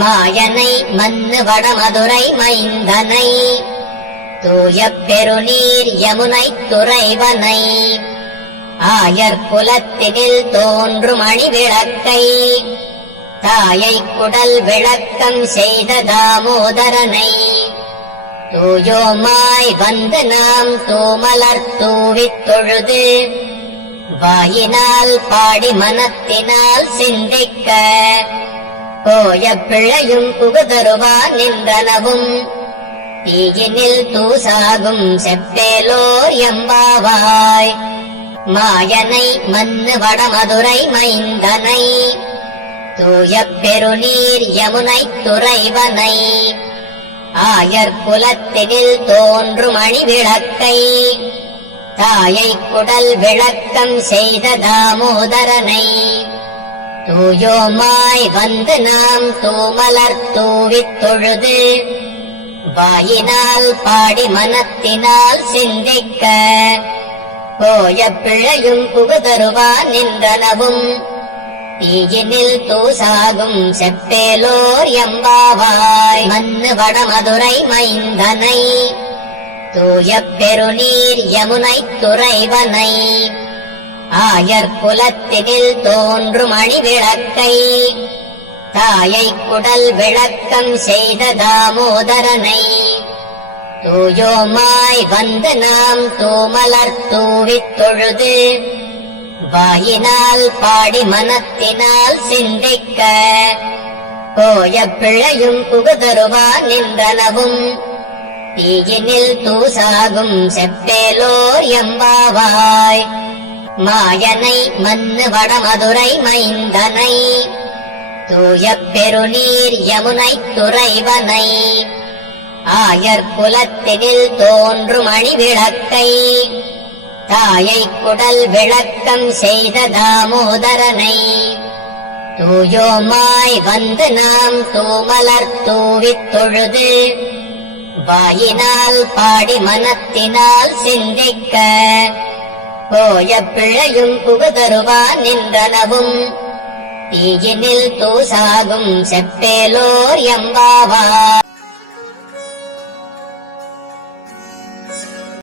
மாயனை மன்னு வடமதுரை மைந்தனை தூய பெருநீர் யமுனை துறைவனை ஆயர் குலத்தினில் தோன்றும் அணி விளக்கை தாயை குடல் விளக்கம் செய்த தாமோதரனை தூயோமாய் வந்து நாம் தூமலர் தூவித் தொழுது வாயினால் பாடி மனத்தினால் சிந்திக்க போய பிழையும் புகுதருவான் நின்றனவும் தீயினில் தூசாகும் செப்பேலோர் எம்பாவாய். மாயனை மன்னு வடமதுரை மைந்தனை தூய பெருநீர் யமுனை துறைவனை ஆயர் குலத்தினில் தோன்றும் அணி விளக்கை தாயை குடல் விளக்கம் செய்த தாமோதரனை தூயோமாய் வந்து நாம் தூமலர் தூவித் தொழுது வாயினால் பாடி மனத்தினால் சிந்திக்க போய பிழையும் புகுதருவான் நின்றனவும் தீயினில் தூசாகும் செப்பேலோர் எம்பாவாய். மன்னு வடமதுரை மைந்தனை தூய பெருநீர் யமுனை துறைவனை ஆயர் குலத்தினில் தோன்றும் அணி விளக்கை தாயை குடல் விளக்கம் செய்த தாமோதரனை தூயோமாய் வந்து நாம் தூமலர் தூவித் தொழுது வாயினால் பாடி மனத்தினால் சிந்திக்க போய பிழையும் புகுதருவான் நின்றனவும் தீயினில் தூசாகும் செப்பேலோர் எம்பாவாய். மாயனை மன்னு வடமதுரை மைந்தனை தூய பெருநீர் யமுனை துறைவனை ஆயர் குலத்தினில் தோன்றும் அணி விளக்கை தாயை குடல் விளக்கம் செய்த தாமோதரனை தூயோமாய் வந்து நாம் தூமலர் தூவித் தொழுது வாயினால் பாடி மனத்தினால் சிந்திக்க போய பிழையும் புகுதருவான் நின்றனவும் தீயினில் தூசாகும் செப்பேலோர் எம்பாவாய்.